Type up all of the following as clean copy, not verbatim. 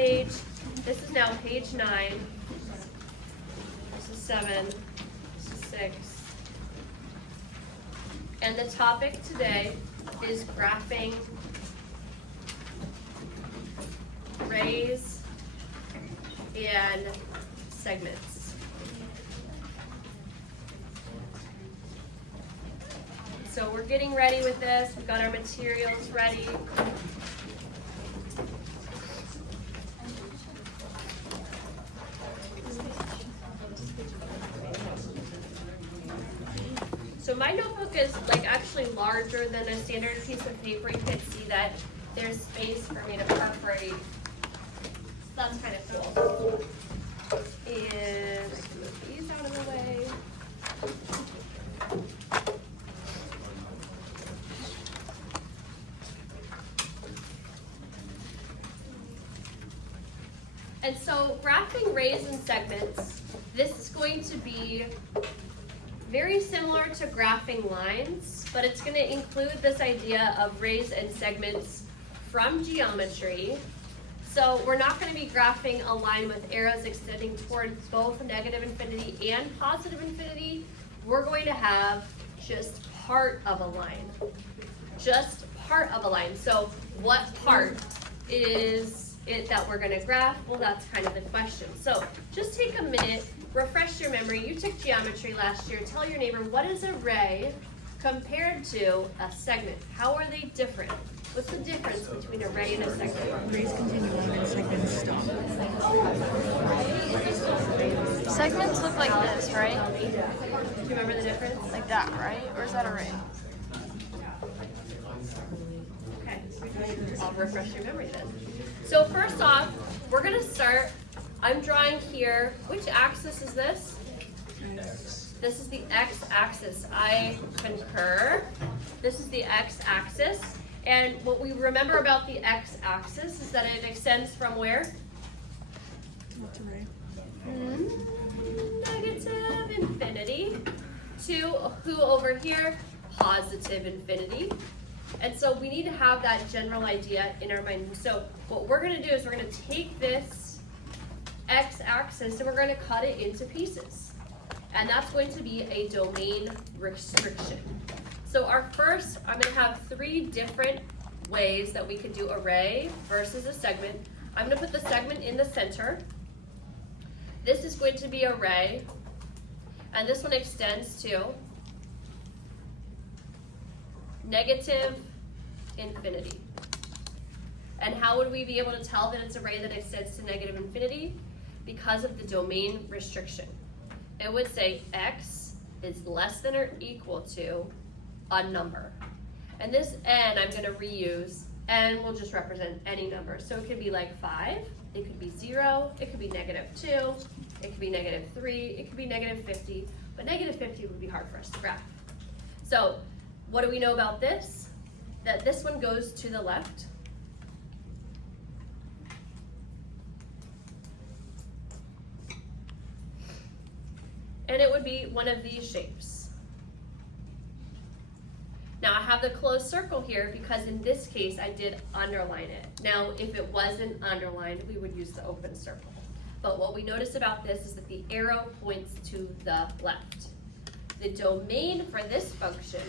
page, this is now page 9. This is 7. This is 6. And the topic today is graphing arrays and segments. So we're getting ready with this. We've got our materials ready. So my notebook is actually larger than a standard piece of paper. You can see that there's space for me to perforate. So that's kind of cool. And I can move these out of the way. And so graphing arrays and segments, this is going to be very similar to graphing lines, but it's going to include this idea of arrays and segments from geometry. So we're not going to be graphing a line with arrows extending toward both negative infinity and positive infinity. We're going to have just part of a line. Just part of a line. So what part is it that we're going to graph? Well, that's kind of the question. So just take a minute, refresh your memory. You took geometry last year. Tell your neighbor, what is an array compared to a segment? How are they different? What's the difference between an array and a segment? Arrays continue on and segments stop. Segments look like this, right? Do you remember the difference? Like that, right? Or is that array? Okay, I'll refresh your memory then. So first off, we're going to start. I'm drawing here. Which axis is this? This is the x-axis. I concur. This is the x-axis. And what we remember about the x-axis is that it extends from where? What's array? Negative infinity to who over here? Positive infinity. And so we need to have that general idea in our mind. So what we're going to do is we're going to take this x-axis and we're going to cut it into pieces. And that's going to be a domain restriction. So our first, I'm going to have 3 different ways that we could do array versus a segment. I'm going to put the segment in the center. This is going to be array. And this one extends to negative infinity. And how would we be able to tell that it's an array that extends to negative infinity? Because of the domain restriction. It would say x is less than or equal to a number. And this n I'm going to reuse, n will just represent any number. So it could be like 5, it could be 0, it could be negative 2, it could be negative 3, it could be negative 50, but negative 50 would be hard for us to graph. So what do we know about this? That this one goes to the left. And it would be one of these shapes. Now I have the closed circle here because in this case I did underline it. Now if it wasn't underlined, we would use the open circle. But what we notice about this is that the arrow points to the left. The domain for this function,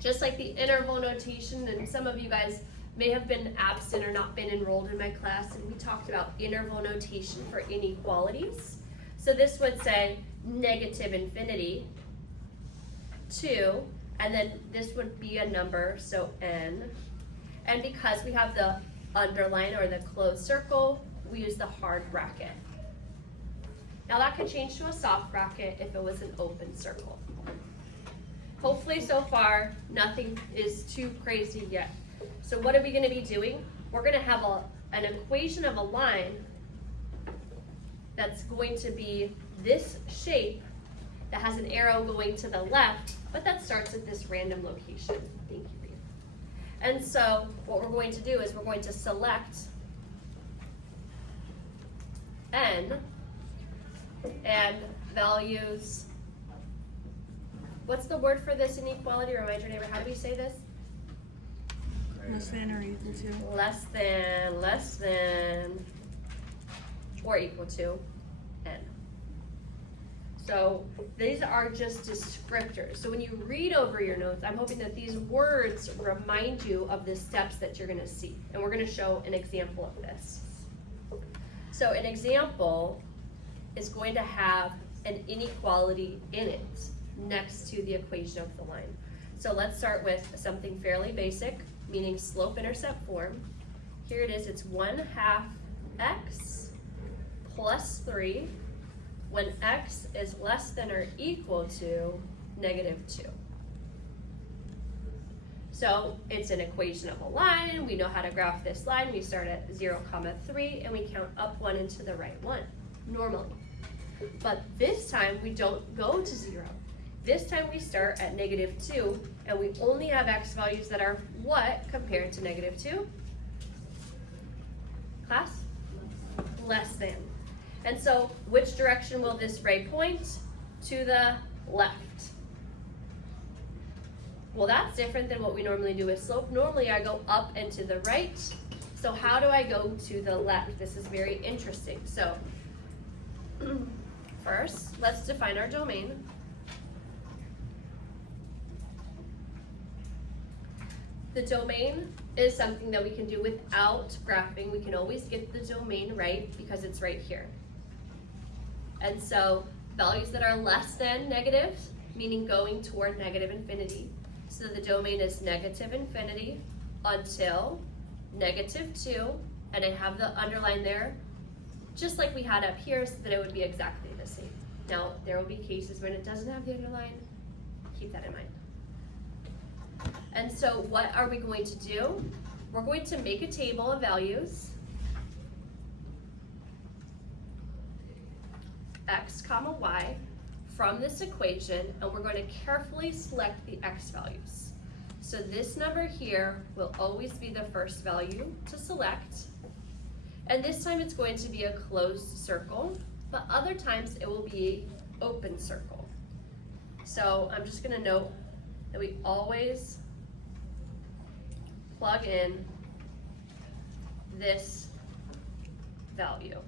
just like the interval notation, and some of you guys may have been absent or not been enrolled in my class, and we talked about interval notation for inequalities. So this would say negative infinity, 2, and then this would be a number, so n. And because we have the underline or the closed circle, we use the hard bracket. Now that could change to a soft bracket if it was an open circle. Hopefully so far, nothing is too crazy yet. So what are we going to be doing? We're going to have an equation of a line that's going to be this shape that has an arrow going to the left, but that starts at this random location. Thank you, Reed. And so what we're going to do is we're going to select n and values. What's the word for this inequality? Remind your neighbor, how do we say this? Less than or equal to. less than, or equal to n. So these are just descriptors. So when you read over your notes, I'm hoping that these words remind you of the steps that you're gonna see. And we're gonna show an example of this. So an example is going to have an inequality in it next to the equation of the line. So let's start with something fairly basic, meaning slope-intercept form. Here it is, it's 1/2 x plus 3 when x is less than or equal to -2. So it's an equation of a line. We know how to graph this line. We start at 0, 3, and we count up 1 and to the right 1, normally. But this time we don't go to 0. This time we start at -2, and we only have x values that are what compared to -2? Class? Less than. And so which direction will this ray point? To the left. Well, that's different than what we normally do with slope. Normally I go up and to the right. So how do I go to the left? This is very interesting. So first, let's define our domain. The domain is something that we can do without graphing. We can always get the domain right because it's right here. And so values that are less than negative, meaning going toward -infinity. So the domain is -infinity until -2, and I have the underline there, just like we had up here, so that it would be exactly the same. Now, there will be cases when it doesn't have the underline. Keep that in mind. And so what are we going to do? We're going to make a table of values. X comma y from this equation, and we're going to carefully select the x values. So this number here will always be the first value to select. And this time it's going to be a closed circle, but other times it will be open circle. So I'm just going to note that we always plug in this value.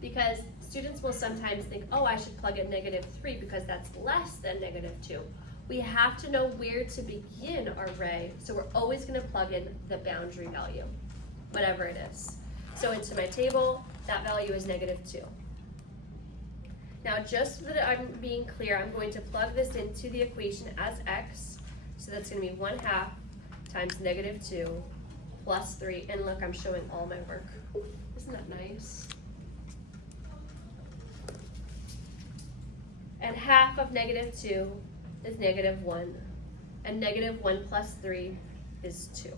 Because students will sometimes think, oh, I should plug in -3 because that's less than -2. We have to know where to begin our array, so we're always going to plug in the boundary value, whatever it is. So into my table, that value is -2. Now, just so that I'm being clear, I'm going to plug this into the equation as x, so that's going to be 1/2 times -2 plus 3, and look, I'm showing all my work. Isn't that nice? And half of -2 is -1, and -1 plus 3 is 2.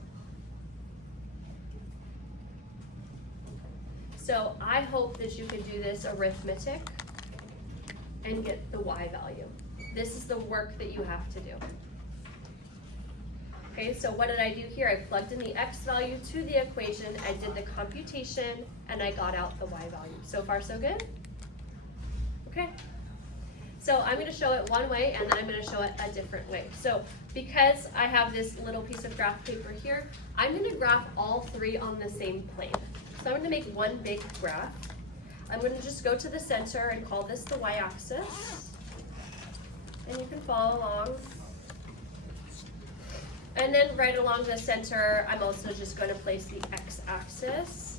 So I hope that you can do this arithmetic and get the y value. This is the work that you have to do. Okay, so what did I do here? I plugged in the x value to the equation, I did the computation, and I got out the y value. So far, so good? Okay. So I'm going to show it one way, and then I'm going to show it a different way. So because I have this little piece of graph paper here, I'm going to graph all three on the same plane. So I'm going to make one big graph. I'm going to just go to the center and call this the y-axis. And you can follow along. And then right along the center, I'm also just going to place the x-axis.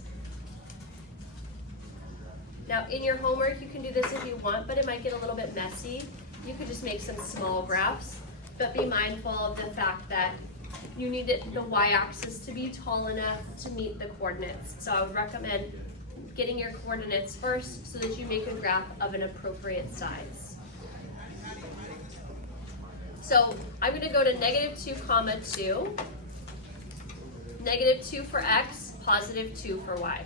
Now in your homework, you can do this if you want, but it might get a little bit messy. You could just make some small graphs, but be mindful of the fact that you need the y-axis to be tall enough to meet the coordinates. So I would recommend getting your coordinates first so that you make a graph of an appropriate size. So I'm going to go to -2, 2, -2 for x, +2 for y.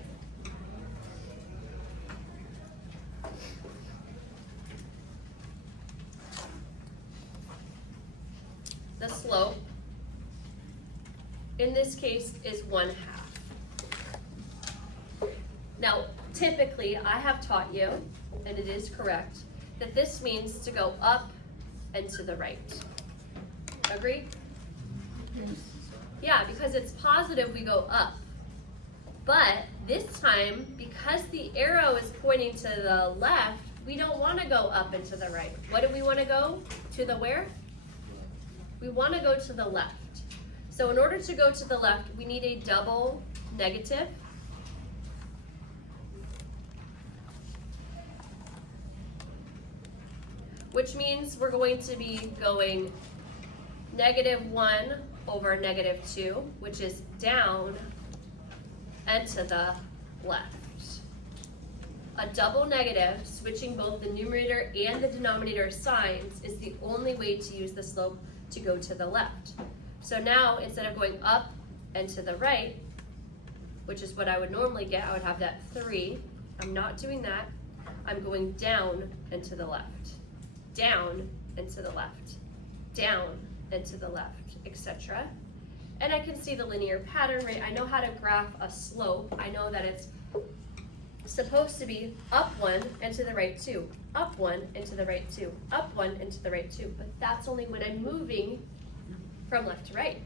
The slope, in this case, is 1/2. Now, typically, I have taught you, and it is correct, that this means to go up and to the right. Agree? Yes. Yeah, because it's positive, we go up. But this time, because the arrow is pointing to the left, we don't want to go up and to the right. What do we want to go? To the where? We want to go to the left. So in order to go to the left, we need a double negative. Which means we're going to be going -1 over -2, which is down and to the left. A double negative, switching both the numerator and the denominator signs, is the only way to use the slope to go to the left. So now, instead of going up and to the right, which is what I would normally get, I would have that 3. I'm not doing that. I'm going down and to the left. Down and to the left. Down and to the left, etc. And I can see the linear pattern, right? I know how to graph a slope. I know that it's supposed to be up 1 and to the right 2, up 1 and to the right 2, up 1 and to the right 2. But that's only when I'm moving from left to right.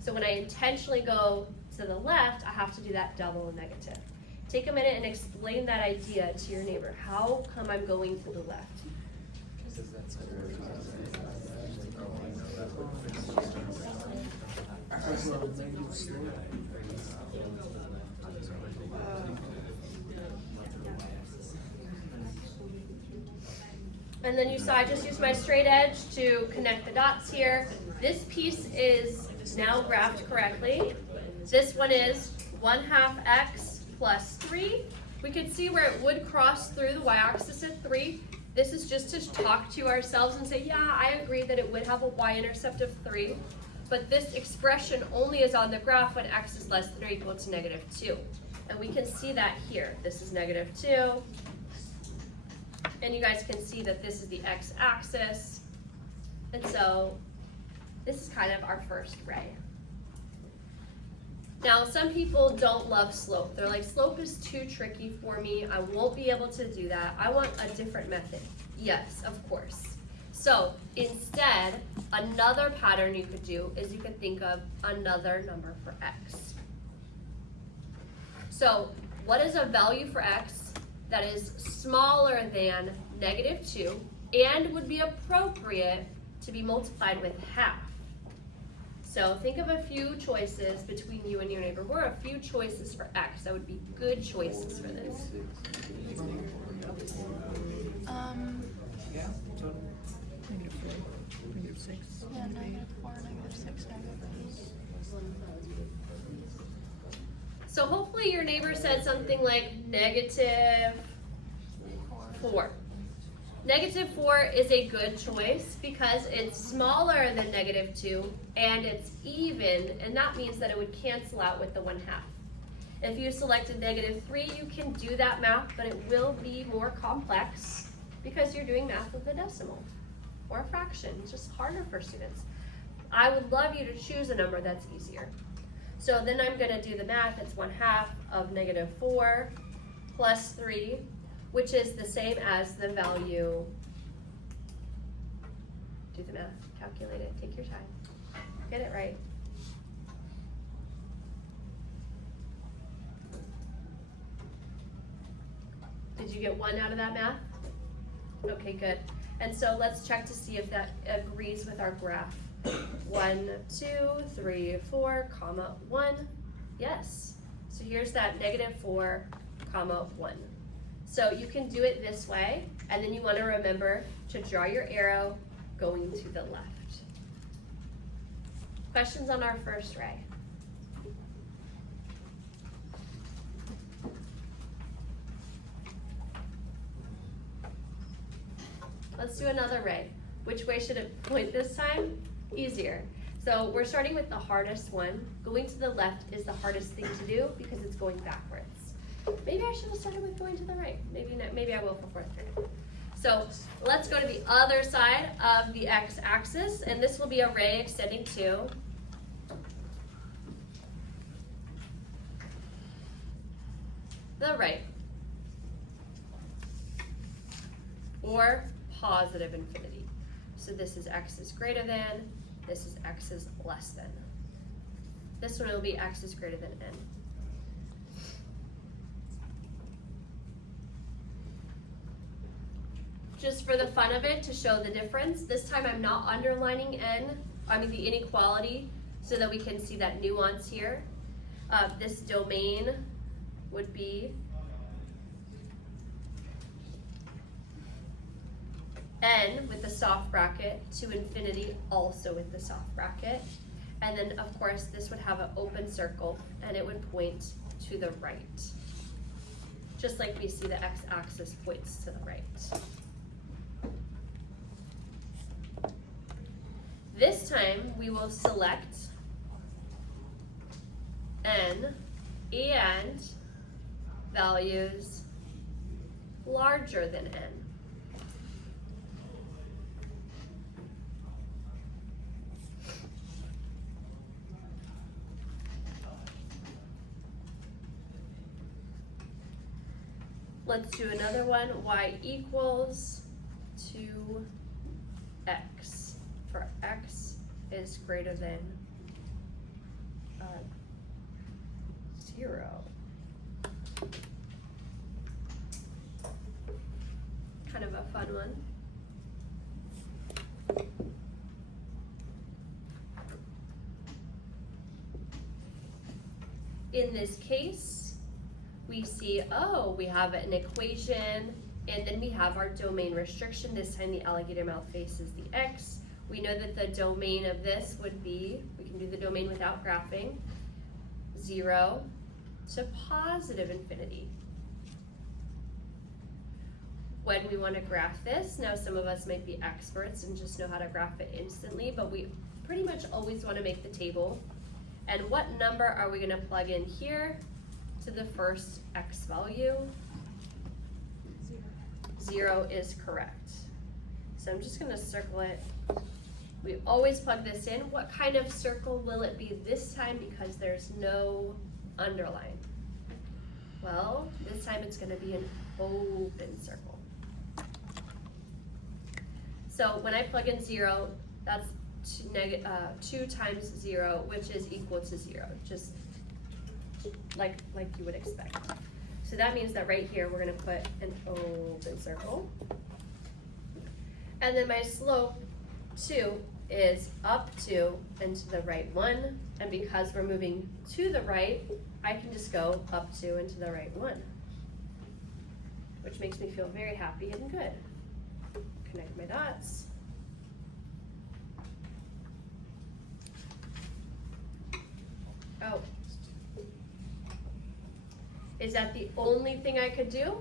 So when I intentionally go to the left, I have to do that double negative. Take a minute and explain that idea to your neighbor. How come I'm going to the left? And then you saw I just used my straight edge to connect the dots here. This piece is now graphed correctly. This one is 1/2 x plus 3. We could see where it would cross through the y-axis at 3. This is just to talk to ourselves and say, yeah, I agree that it would have a y-intercept of 3. But this expression only is on the graph when x is less than or equal to -2. And we can see that here. This is -2. And you guys can see that this is the x-axis. And so this is kind of our first ray. Now, some people don't love slope. They're like, slope is too tricky for me. I won't be able to do that. I want a different method. Yes, of course. So instead, another pattern you could do is you could think of another number for x. So what is a value for x that is smaller than -2 and would be appropriate to be multiplied with half? So think of a few choices between you and your neighbor. What are a few choices for x that would be good choices for this? -4, -6, Yeah, -4, -6, So hopefully your neighbor said something like -4. -4 is a good choice because it's smaller than -2 and it's even, and that means that it would cancel out with the 1/2. If you selected -3, you can do that math, but it will be more complex because you're doing math with a decimal or a fraction. It's just harder for students. I would love you to choose a number that's easier. So then I'm going to do the math. It's 1/2 of -4 plus 3, which is the same as the value. Do the math, calculate it, take your time, get it right. Did you get 1 out of that math? Okay, good. And so let's check to see if that agrees with our graph. 1, 2, 3, 4, comma 1. Yes. So here's that -4, comma 1. So you can do it this way, and then you want to remember to draw your arrow going to the left. Questions on our first ray? Let's do another ray. Which way should it point this time? Easier. So we're starting with the hardest one. Going to the left is the hardest thing to do because it's going backwards. Maybe I should have started with going to the right. Maybe not, maybe I will for 4th grade. So let's go to the other side of the x-axis, and this will be a ray extending to the right, or positive infinity. So this is x is greater than, this is x is less than. This one will be x is greater than n. Just for the fun of it, to show the difference, this time I'm not underlining the inequality, so that we can see that nuance here. This domain would be n with the soft bracket to infinity, also with the soft bracket. And then of course this would have an open circle and it would point to the right. Just like we see the x-axis points to the right. This time we will select n and values larger than n. Let's do another one, y equals 2x, for x is greater than 0. Kind of a fun one. In this case, we see, oh, we have an equation, and then we have our domain restriction. This time the alligator mouth faces the x. We know that the domain of this would be, we can do the domain without graphing, 0 to positive infinity. When we want to graph this, now some of us might be experts and just know how to graph it instantly, but we pretty much always want to make the table. And what number are we going to plug in here to the first x value? 0 is correct. So I'm just going to circle it. We always plug this in. What kind of circle will it be this time because there's no underline? Well, this time it's going to be an open circle. So when I plug in 0, that's 2 times 0, which is equal to 0, just like you would expect. So that means that right here we're going to put an open circle. And then my slope 2 is up 2 and to the right 1. And because we're moving to the right, I can just go up 2 and to the right 1. Which makes me feel very happy and good. Connect my dots. Oh. Is that the only thing I could do?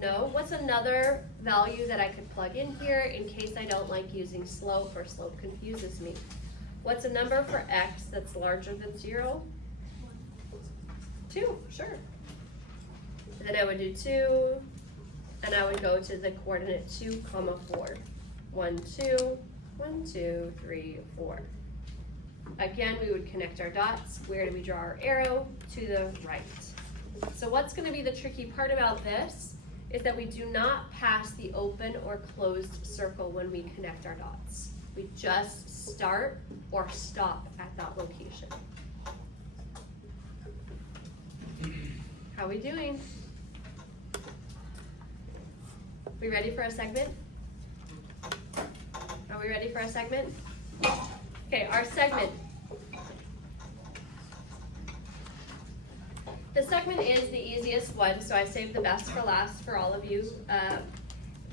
No. What's another value that I could plug in here in case I don't like using slope or slope confuses me? What's a number for x that's larger than 0? 2, sure. And then I would do 2, and I would go to the coordinate 2, 4. 1, 2, 1, 2, 3, 4. Again, we would connect our dots. Where do we draw our arrow? To the right. So what's going to be the tricky part about this is that we do not pass the open or closed circle when we connect our dots. We just start or stop at that location. How are we doing? We ready for a segment? Are we ready for a segment? Okay, our segment. The segment is the easiest one, so I saved the best for last for all of you.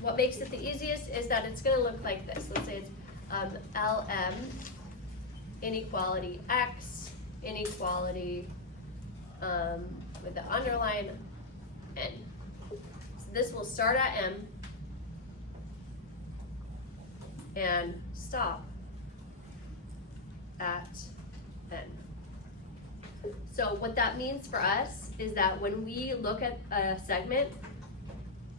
What makes it the easiest is that it's going to look like this. Let's say it's LM, inequality X, inequality with the underline N. So this will start at M and stop at N. So what that means for us is that when we look at a segment,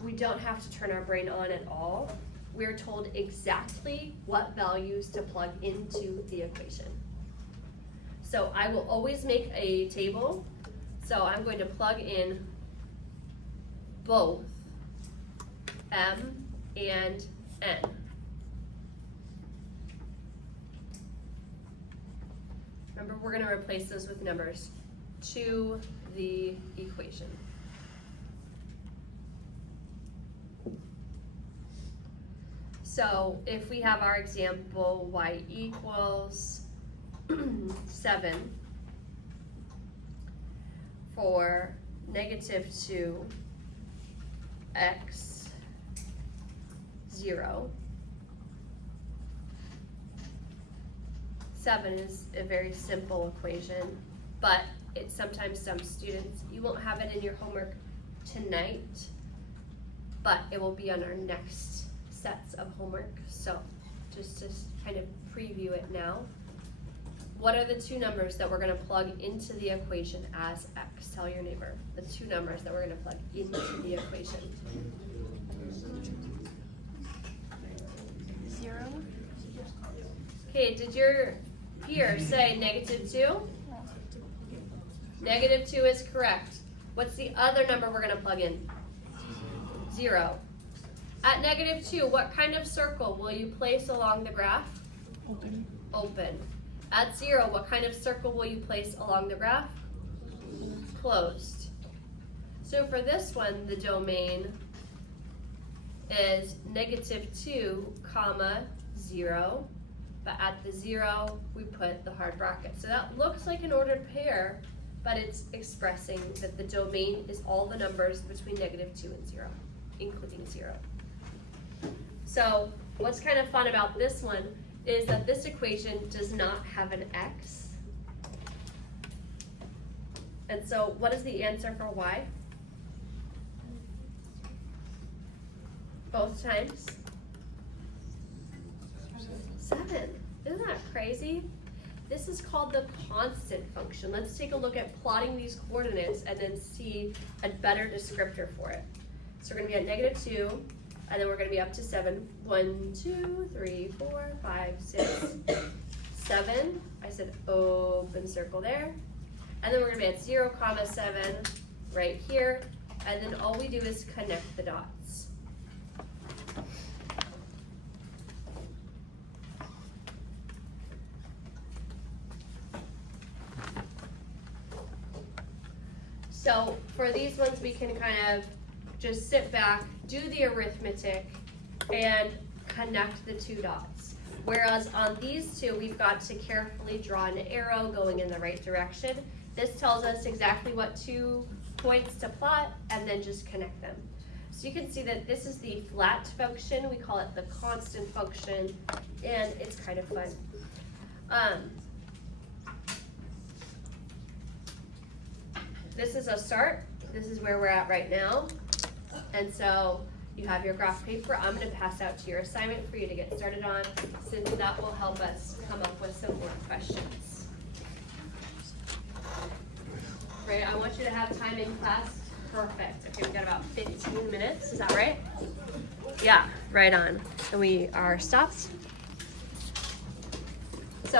we don't have to turn our brain on at all. We're told exactly what values to plug into the equation. So I will always make a table. So I'm going to plug in both M and N. Remember, we're gonna replace those with numbers to the equation. So if we have our example, y equals 7 for -2 x 0, 7 is a very simple equation, but it's sometimes some students, you won't have it in your homework tonight, but it will be on our next sets of homework. So just to kind of preview it now, what are the two numbers that we're gonna plug into the equation as x? Tell your neighbor, the two numbers that we're gonna plug into the equation. 0. Okay, did your peer say -2? -2 is correct. What's the other number we're gonna plug in? 0. At -2, what kind of circle will you place along the graph? Open. Open. At 0, what kind of circle will you place along the graph? Closed. So for this one, the domain is -2, 0, but at the 0, we put the hard bracket. So that looks like an ordered pair, but it's expressing that the domain is all the numbers between -2 and 0, including 0. So what's kind of fun about this one is that this equation does not have an x. And so what is the answer for y? Both times? 7. Isn't that crazy? This is called the constant function. Let's take a look at plotting these coordinates and then see a better descriptor for it. So we're gonna be at -2, and then we're gonna be up to 7. 1, 2, 3, 4, 5, 6, 7. I said open circle there. And then we're gonna be at 0, 7 right here. And then all we do is connect the dots. So for these ones, we can kind of just sit back, do the arithmetic, and connect the two dots. Whereas on these two, we've got to carefully draw an arrow going in the right direction. This tells us exactly what 2 points to plot, and then just connect them. So you can see that this is the flat function. We call it the constant function, and it's kind of fun. This is a start. This is where we're at right now. And so you have your graph paper. I'm going to pass out to your assignment for you to get started on, since that will help us come up with some more questions. Right, I want you to have time in class. Perfect. Okay, we've got about 15 minutes. Is that right? Yeah, right on. And we are stopped.